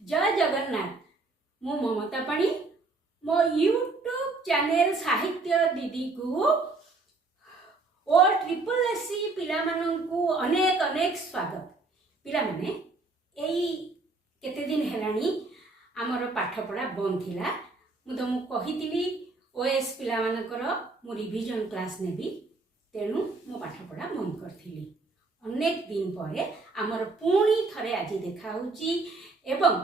जय जगन्नाथ। मु ममता पाणी मो यूट्यूब चैनल साहित्य दीदी को ओ ट्रिपल एससी पिला माननकु अनेक अनेक स्वागत। पिला माने एई केते दिन हेलानी आमर पाठपढ़ा बंद थिला। मु तुमको कहितिली ओएस पिला मानकर मु रिवीजन क्लास नेबी, तेणु मो पाठपढ़ा बंद करथिली। अनेक दिन पर आमर पुणी थरे आज देखा होची एवं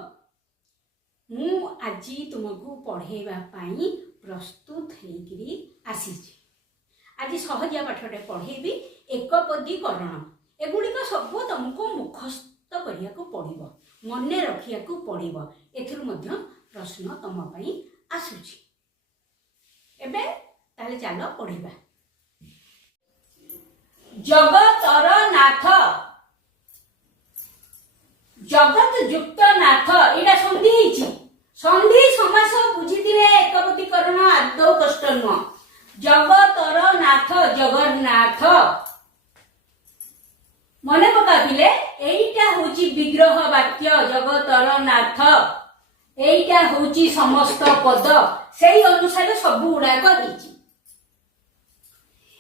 मु आज तुमको पढ़ेबा पाई प्रस्तुत हेकरी आसीची। आज सहजिया पाठटे पढ़ेबी एकपदीकरण। एगुड़िक सब तुमको मुखस्त करिया को पड़िबो, मने रखिया को पड़िबो। एथिरु मध्य प्रश्न तुम पई आसुची। एबे ताले चलो पढ़िबा। जगतर नाथ, जगत युक्त नाथ, एटा संधि हिची। संधि समास बुझिथिले एकपदीकरण आदौ कष्ट नुह। जगतर नाथ जगन्नाथ मने पकाबिले एइटा होची विग्रह वाक्य। जगतर नाथ एइटा होची समस्त पद, सेही अनुसार सब गुड़ाक हिची।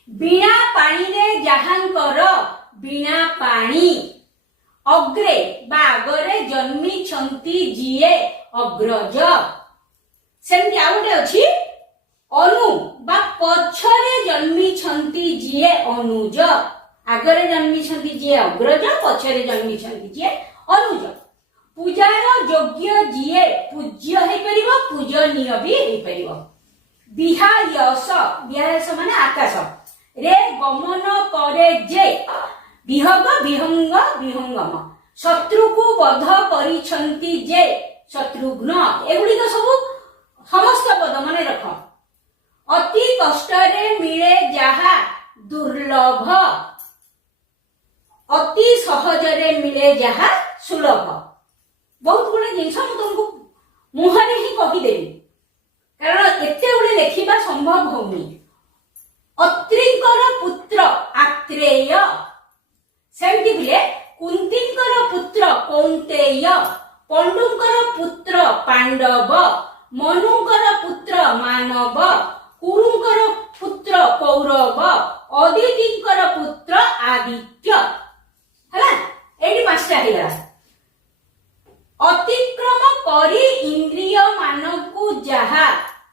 बीणा पानी रे जहांकर, बीणा पानी अग्रे बा आगरे जन्मी छंती जिए अग्रज। सेमती आ गोटे अछि अनु बा पछरे जन्मी छंती जिए अनुज। आगरे जन्मी छंती जिए अग्रज, पछरे जन्मी छंती जिए अनुज। पूजार योग्य जिए पूज्य हे परिबो, पूजनीय भी हे परिबो। विहायस, विहायस माने आकाश रे गमन करे जे, विहग विहंग विहंगम। शत्रु को वध करिछंती जे शत्रुघ्न। एगुड़िक सब समस्त पद मने रख। अति कष्ट रे मिले जहा दुर्लभ, अति सहज रे मिले जहा सुलभ। बहुत गुड़े जिनस मु तुमको मुहरे ही कहिदेवी, कारण एते गुड़े लेखिबा संभव होनी। अत्रिंकर पुत्र आत्रेय, सेमती बिले कुंतींकर पुत्र कौंतेय, पंडुंकर पुत्र पांडव, मनुंकर पुत्र मानव, कुरुंकर पुत्र कौरव, अदितिंकर पुत्र आदित्य। हला एडी पांचटा हेला। अतिक्रम करी इंद्रिय मानकु जहा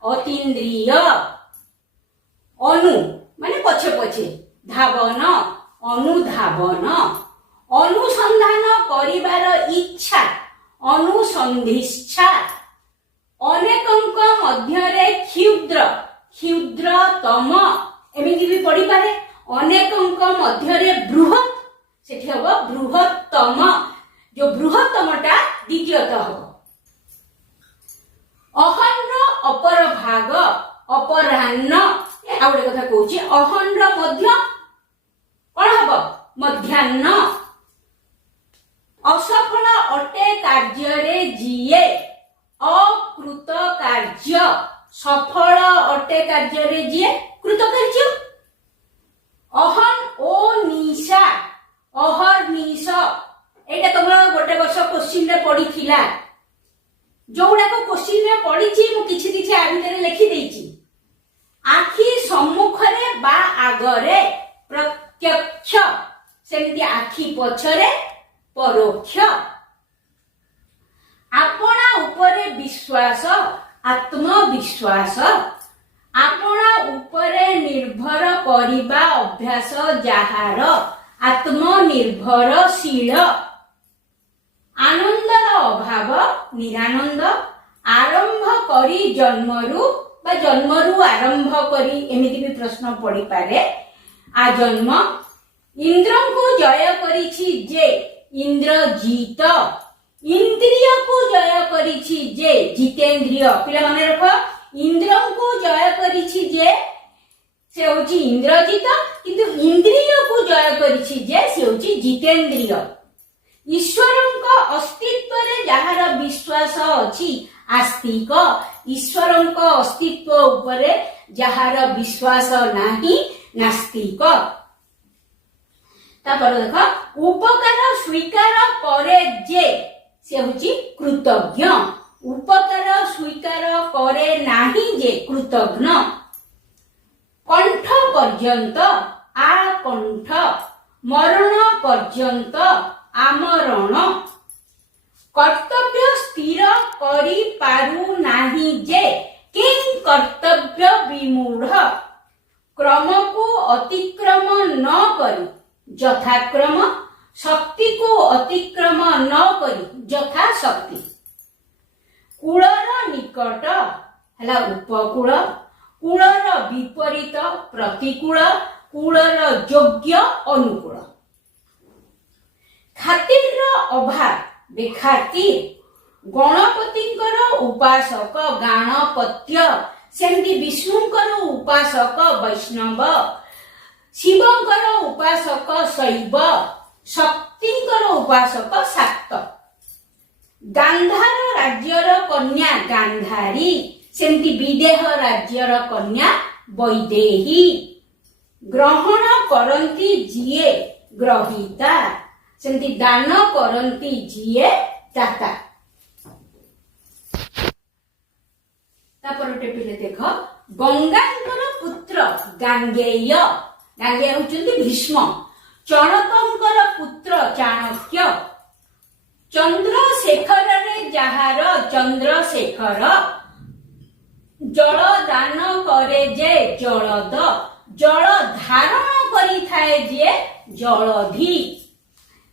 अतीन्द्रिय। अनु माने पछे पछे, धावन अनुधावन। अनुसंधान करिवार इच्छा अनुसंधिच्छा। अनेकंक मध्यरे क्षुद्र क्षुद्रतम, एमिति भी पढ़ी पारे। अनेकंक मध्यरे बृहत, सेठी हबो बृहत्तम। जो बृहत्तमटा द्वितीयतः हबो। अहन्र अपर भाग अपराह्न। आ गोटे कथा कहूची, अहन्र मध्य कौन हबो मध्याह्न। असफल अटे कार्य रे जिए अकृत कार्य, सफल अटे कार्य रे जिए कृत कार्य। अहन ओ निशा अहर्निश, एटा तमरा गोटे वर्ष क्वेश्चन रे पड़ी थिला। जोडा को क्वेश्चन रे पड़ी छी मु किछि किछि आ भितरे लिखि देइची। आखि सम्मुखरे बा आगरे प्रत्यक्ष, सेमती आखि पछरे परोक्ष। आपना उपरे विश्वास आत्मविश्वास। आपना उपरे निर्भर करिबा अभ्यास जहार आत्मनिर्भरशील। आनंदर अभाव निरानंद। आरंभ करी जन्मरु बा जन्मरु आरंभ करी, एमिति भी प्रश्न पड़ी पारे। आ जन्म इंद्र को जय करिछि जे इंद्रजीत। इंद्रिय को जय करिछि जे जितेंद्रिय। पिला माने रख, इंद्र को जय करिछि जे से होची इंद्रजीत, किंतु इंद्रिय को जय करिछि जे से होची जितेंद्रिय। ईश्वरंक अस्तित्व रे जहार विश्वास अछि आस्तिक। ईश्वरंक अस्तित्व उपरे जहार विश्वास नाही नास्तिक। तापर देख, उपकार स्वीकार करे जे से होची कृतज्ञ उपकार स्वीकार करे नाही जे कृतज्ञ कंठ पर्यंत आ कंठ मरण पर्यंत आमरण कर्तव्य स्थिर करी पारु नाही जे किं कर्तव्य विमूढ़ क्रम को अतिक्रम न करी यथाक्रम शक्ति को अतिक्रम न करी यथा शक्ति कूलर निकट हला उपकूल कूलर विपरीत प्रतिकूल कूलर योग्य अनुकूल खातिर अभाव बेखातिर गणपतिंकर उपासक गाणपत्य सेमती विष्णुंकर उपासक वैष्णव शिवंकर उपासक शैव शक्तिंकर उपासक शाक्त गांधार राज्यर कन्या गांधारी सेमती विदेह राज्यर कन्या वैदेही ग्रहण करंती जिए ग्रहीता सेमती दान करंती जिए दाता तापर पिले देख गंगांकर पुत्र गांगेय गांगेय होचंती भीष्म चणकंकर पुत्र चाणक्य चंद्रशेखर रे जहार चंद्रशेखर जल दान करे जे जलद जल धारण करी थाए जे जलधि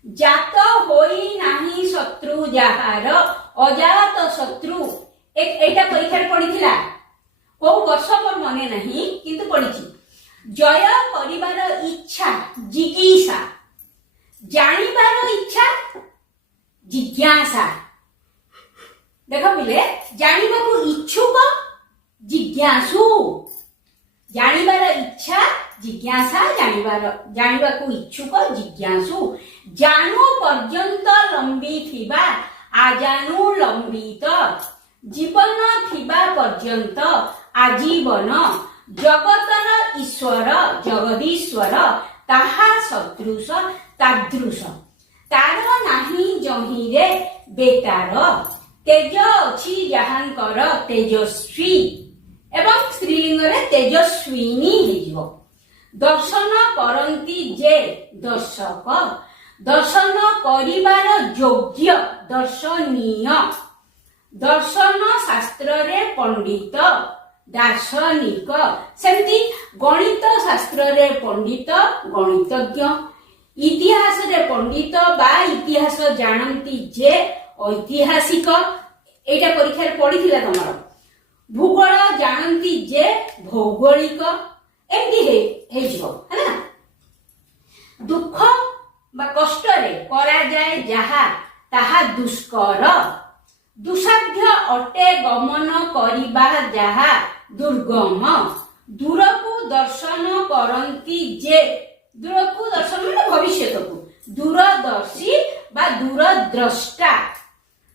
जात होई नाही शत्रु जहार अजात शत्रु एटा परीक्षा पढ़ी को वर्ष मोर मने नहीं किंतु पढ़ी जय करिवार इच्छा जिज्ञासा जानिबार इच्छा जिज्ञासा देख पिले जानिबाकू इच्छुक जिज्ञासु जानिबार इच्छा जिज्ञासा जानिबाकू इच्छुक जिज्ञासु जानु पर्यंत लंबी थिबा आजानु लंबित जीवन थिबा पर्यंत आजीवन जगतर ईश्वर जगदीश्वर ताहा सदृश तादृश तार नाही जहिरे बेतार तेज अछि जहांकर तेजस्वी एवं स्त्रीलिंग रे तेजस्विनी हेजिवो दर्शन करंती जे दर्शक दर्शन करिवार योग्य दर्शनीय दर्शन शास्त्र रे पंडित दार्शनिक सेमती गणित शास्त्र रे पंडित गणितज्ञ इतिहास रे पंडित बा इतिहास जानती जे ऐतिहासिक एटा परीक्षा रे पढ़ी तमर भूगोल जानती जे भौगोलिक एमती हे जिवो हैना दुख बा कष्ट रे करा जाए जहा ताहा दुष्कर दुसाध्य अटे गमन करिबा जहा दुर्गम दूर को दर्शन करंती जे दूर को दर्शन माने भविष्यत को दूरदर्शी बा दूरद्रष्टा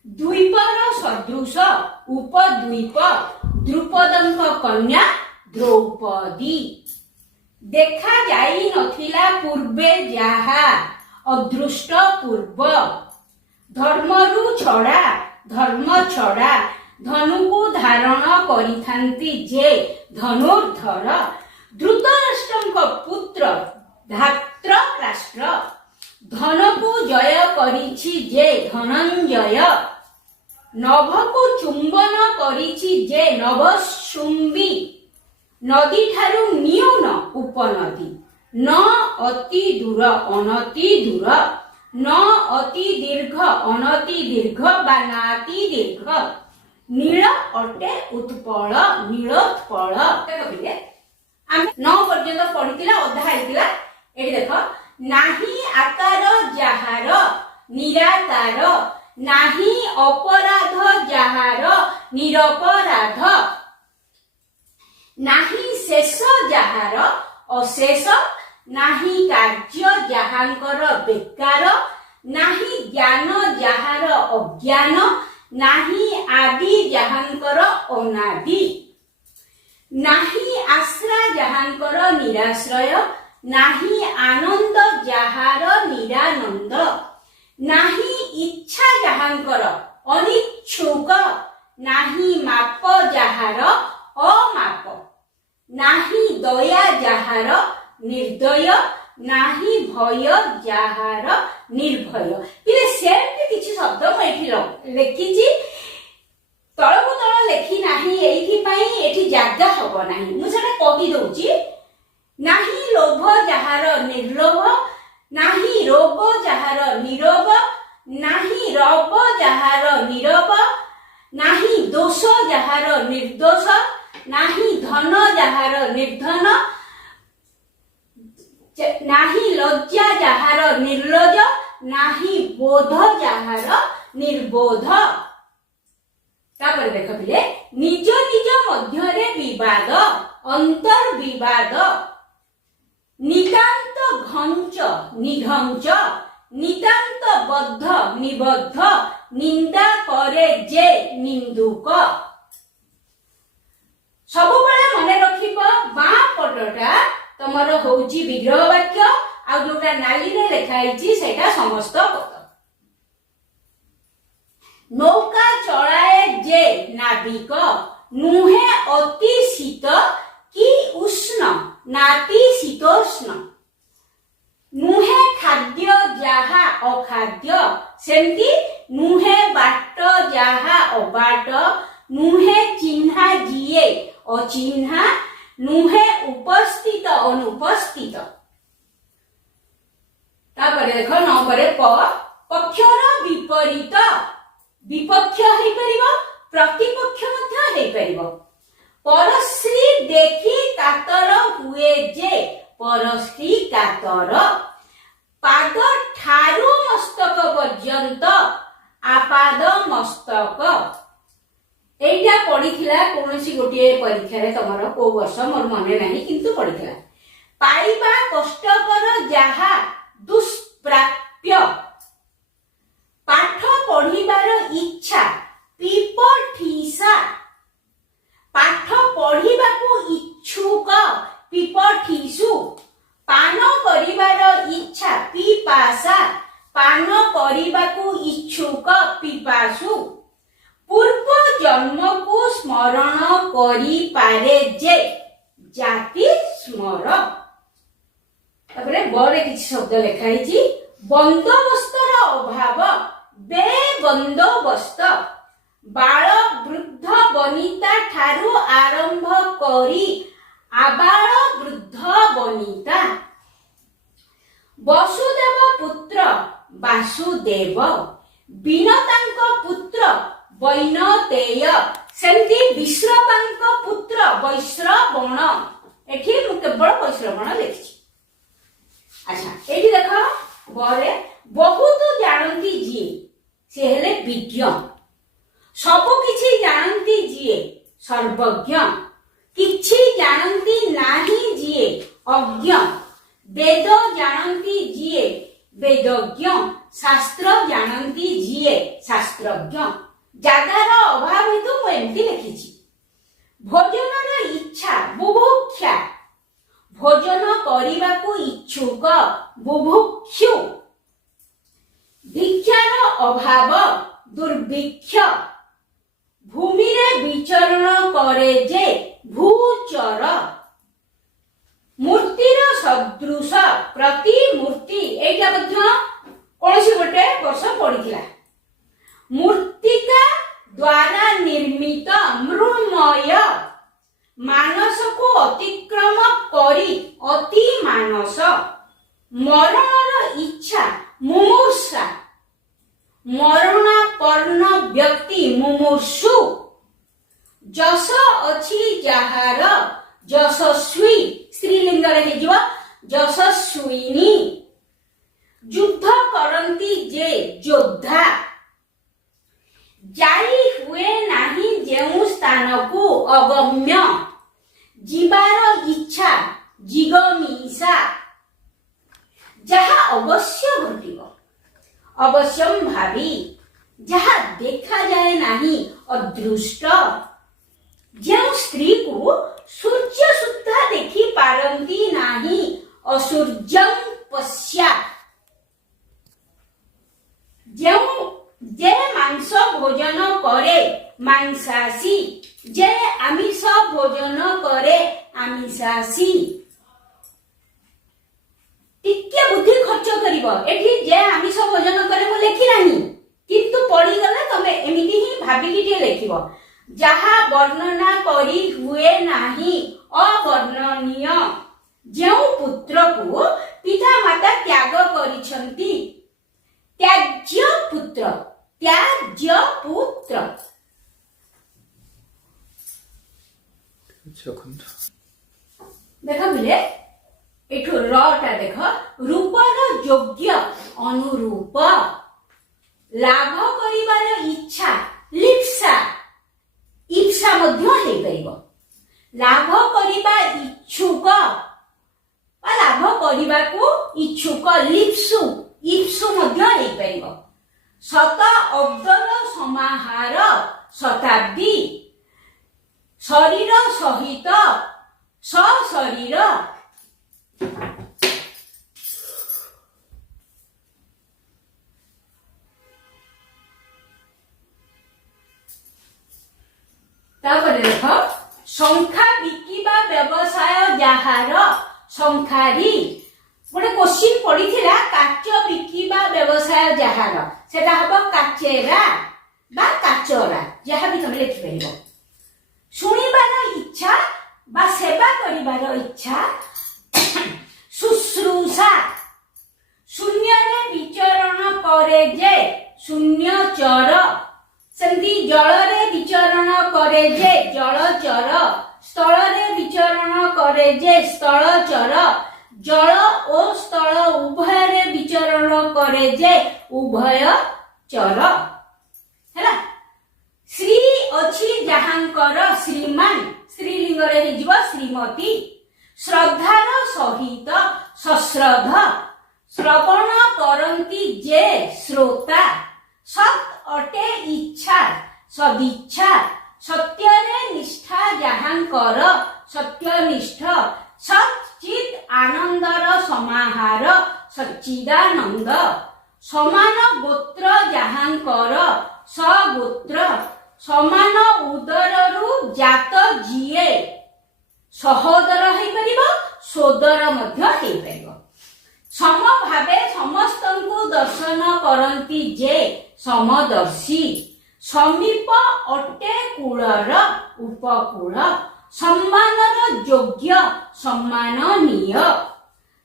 द्वीपर सदृश उपद्वीप द्रुपदंक कन्या द्रौपदी देखा जाई नथिला पूर्वे जहा अदृष्ट पूर्व धर्मरु छड़ा धर्म छड़ा धनु को धारण करिथांती जे धनुर्धर धृतराष्ट्रंक पुत्र धात्र राष्ट्र धन को जय करिछि जे धनंजय नभ को चुंबन करिछि जे नभशुंबी नदी ठारू न्यून उपनदी न अति दूर अनति दूर न अति दीर्घ अनति दीर्घ बा नाति दीर्घ नील अटे उत्पल नीलोत्पल कहिले हम 9 पर्यंत पढितिला अधा आइतिला एठी देख नाही आकार जहार निराकार नाही अपराध जहार निरपराध नाही शेष जहार अशेष नाही कार्य जहांकर बेकार नाही ज्ञान जहार अज्ञान नाही आदि जहांकर अनादि नाही आश्रा जहांकर निराश्रय नाही आनंद जहार निरानंद नाही इच्छा जाहांकर अनिच्छुक नाही माप जाहार अमाप नाही दया जाहार निर्दय नाही भय जाहार निर्भय। पिले सेमती किछि शब्द म एठी लेखिछि तळକୁ तळ लेखि नाही एठी पई एठी जागा हबो नाही मु सेटा कहि दउछि। नाही लोभ जाहार निर्लोभ नाही रोग जाहार निरोग नाही रब जाहार निरब नाही दोष जाहार निर्दोष नाही धन जाहार निर्धन नाही लज्जा जाहार निर्लज नाही बोध जाहार निर्बोध। तापर देख पिले निज निज मध्यरे विवाद अंतर विवाद नितांत घंच निघंच नितांत बद्ध निबद्ध निंदा करे जे निंदुक। सबुबेले मने रखिब बाँ पटटा तमर होउची विग्रह वाक्य आ जोटा नाली रे लिखा आइची सेटा समस्त पद। नौका चलाए जे नाविक नुहे अति शीत कि उष्ण नाति शीतोष्ण नुहे खाद्य जाहा अखाद्य सेमती नुहे बाट जाहा अबाट नुहे चिन्हा जिए अचिन्हा नुहे उपस्थित अनुपस्थित। तापर देख नंबर प पक्षर विपरीत विपक्ष हेई परिबो प्रतिपक्ष मध्य हेई परिबो। परश्री देखि कातर हुए जे परश्री कातर पाद ठारू मस्तक पर्यंत आपाद मस्तक। एटा पढ़िथिला कोनोसी गोटिए परीक्षा रे तमर को वर्ष मोर मने नाही किंतु पढ़िथिला। पाइबा कष्टकर जाहा दुष्प्राप्य पाठ पढ़िबार इच्छा पिपठीसा पाठ पढ़िबाकू इच्छुक पिपठीसु पान करिबार इच्छा पिपासा पान करिबाकू इच्छुक पिपासु पूर्व जन्म को स्मरण करी पारे जे जाति स्मर। तापरे बरे किछि शब्द लिखाई छी बंदोबस्तर अभाव बेबंदोबस्त बाल वृद्ध वनिता ठारू आरंभ करी आबाल वृद्ध वनिता। वसुदेव पुत्र वासुदेव विनतांक पुत्र वैनतेय सेमती विश्रवांक पुत्र वैश्रवण। एठी मु केवल वैश्रवण लिखिछि। अच्छा एठी देखो बरे बहुत जानती जिए से हेले विज्ञ सब किछि जानती जिए सर्वज्ञ किछि जानती नाही जिए अज्ञ वेद जानती जिए वेदज्ञ शास्त्र जानती जिए शास्त्रज्ञ। जागार अभाव हेतु मु एमती लिखिछि। भोजनर इच्छा बुभुक्षा भोजन करिबाकू इच्छुक बुभुक्षु भिक्षार अभाव दुर्भिक्ष भूमि रे विचरण करे जे भूचर मूर्तिर सदृश प्रतिमूर्ति। एटा मध्य कोनसी गोटे वर्ष पढ़िथिला। मूर्तिका द्वारा निर्मित मृण्मय मानस को अतिक्रम करी अति मानस मरणर इच्छा मुमूर्षा मरणापन्न व्यक्ति मुमूर्षु जस अछि जाहार जसस्वी स्त्रीलिंग रे हेजिव जसस्विनी युद्ध करंती जे योद्धा जाई हुए नाही जेउ स्थान को अगम्य जीवार इच्छा जिगमीसा जहा अवश्य घटिब अवश्यम भावी जहा देखा जाए नाही अदृष्ट जेउ स्त्री को सूर्य सुद्धा देखी पारंती नाही असूर्यं पश्या जे मांस भोजन करे मांसासी, जे आमिष भोजन करे आमिषासी। टिके बुद्धि खर्च करिवो। एठी जे आमिष भोजन करे मु लेखि नाही, किंतु पढ़ी गले तमे एमिति ही भाबिकी टे लेखिबो। जहा वर्णना करी हुए नाही अवर्णनीय, जेउ पुत्र को पिता माता त्याग करिसंती, त्याज्य पुत्र, त्याज्य पुत्र। देख बिले एठो रटा देख, रूपर योग्य अनुरूप, लाभ करिवार इच्छा लिप्सा, इप्सा मध्य हे परिबो। लाभ करिबा इच्छुक, लाभ करिबा को इच्छुक लिप्सु, इप्सु मध्य हे परिबो। शत अब्दर समाहार शताब्दी, शरीर सहित सशरीर। देख संख्या बिकिबा व्यवसाय जहार संखारी। गोटे क्वेश्चन पड़ी थिला, काच बिकिबा व्यवसाय जहार, सेटा हबो काचेरा बा काचरा, जहा भी तुम लिखि परिबो। सुनिबार इच्छा बा सेवा करिबार इच्छा शुश्रूषा, शून्य रे विचरण करे जे शून्यचर, सेमती जल रे विचरण करे जे जलचर, स्थल रे विचरण करे जे स्थलचर, जल और स्थल उभय रे विचरण करे जे उभयचर। हैला श्री अछि जहांकर श्रीमान, स्त्रीलिंग रे हिजब श्रीमती, श्रद्धार सहित सश्रद्ध, श्रवण करंती जे श्रोता, सत अटे इच्छा सदिच्छा, सत्य रे निष्ठा जहांकर सत्यनिष्ठ, सच्चित आनंदर समाहार सच्चिदानंद, समान गोत्र जहांकर सगोत्र, समान उदररु जात जिए सहोदर हे परिबो, सोदर मध्य हे परिबो। सम भावे समस्तंकु दर्शन करंती जे समदर्शी, समीप अटे कूलर उपकूल, सम्मानर योग्य सम्माननीय,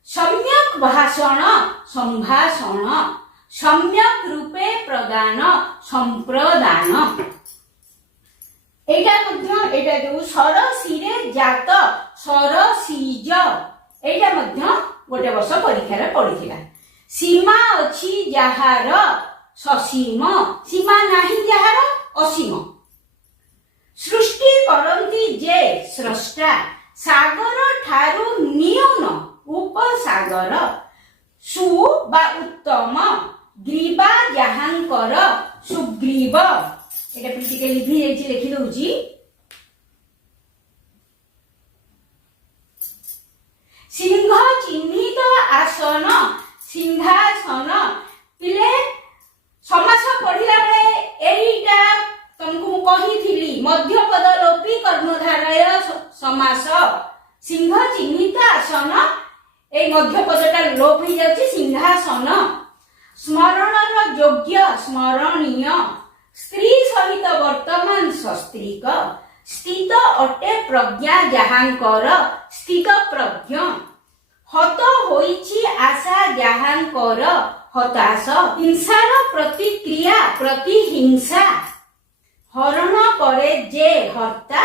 सम्यक भाषण संभाषण, सम्यक रूपे प्रदान संप्रदान। एटा जो सरसीरे जात सरसीज, एटा मध्य गोटे वर्ष परीक्षा पड़ीथिला। सीमा अछि जहार ससीम, सीमा नाही जहार असीम, सृष्टि करंती जे स्रष्टा, सागर ठारू न्यून उपसागर, सु बा उत्तम, ग्रीवा जहांकर सुग्रीव। एटा पिटिके लिखि जाइछि, लिखि दउछि। सिंह चिन्हित आसन सिंहासन, पिले समास पढ़िला बेले एइटा तुमको कहिथिली, मध्यपद लोपी कर्मधारय समास। सिंह चिन्हित आसन, ए मध्यपदटा लोप हो जाଉଛି सिंहासन। स्मरणर योग्य स्मरणीय, स्त्री सहित वर्तमान सस्त्रीक, स्थित अटे प्रज्ञा जहांकर स्थित प्रज्ञ, हत होइछि आशा जहांकर हताश, हिंसार प्रतिक्रिया प्रतिहिंसा, हरण करे जे हर्ता,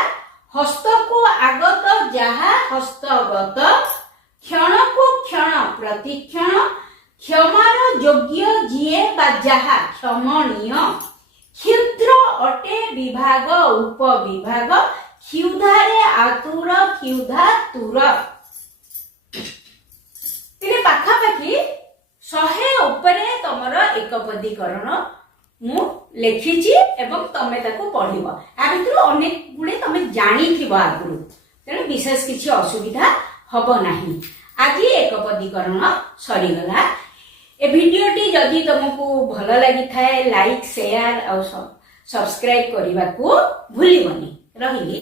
हस्त को आगत जहा हस्तगत, क्षण को क्षण प्रतिक्षण, क्षमार योग्य जिए बा जहा क्षमणीय, क्षुद्र अटे विभाग उपविभाग, क्षुधारे आतुर क्षुधा तुर। तिने पाखापाखि 100 उपरे तमर एकपदीकरण मु लेखिछि एवं तमे ताको पढिबो। आ भितरु अनेक गुडे तमे जानिथिबो आगुरु, तेणु विशेष किछि असुविधा हबो नाही। आज एकपदीकरण सरी गला। ए भिडियोटी जदि तुमको भल लगी थाए लाइक शेयर और सब्सक्राइब करने को भूलिबनी रहिली।